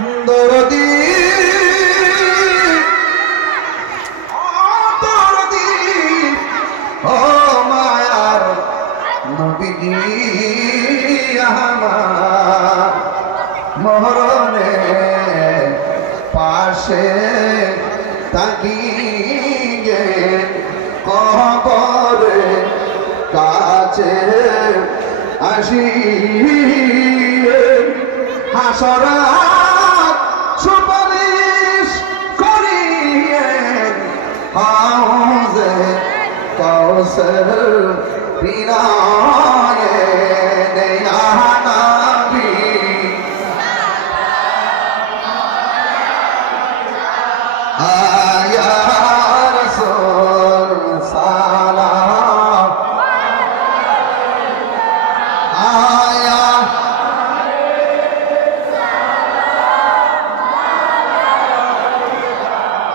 দরদি। দরদি। ও মায়ার নবীজি আমার মরণে পাশে তাকিয়ে কবরে কাছে আসি হাসরাত সুপারিশ করিয়ে হাউজে কৌসর পিনায়ে নয়া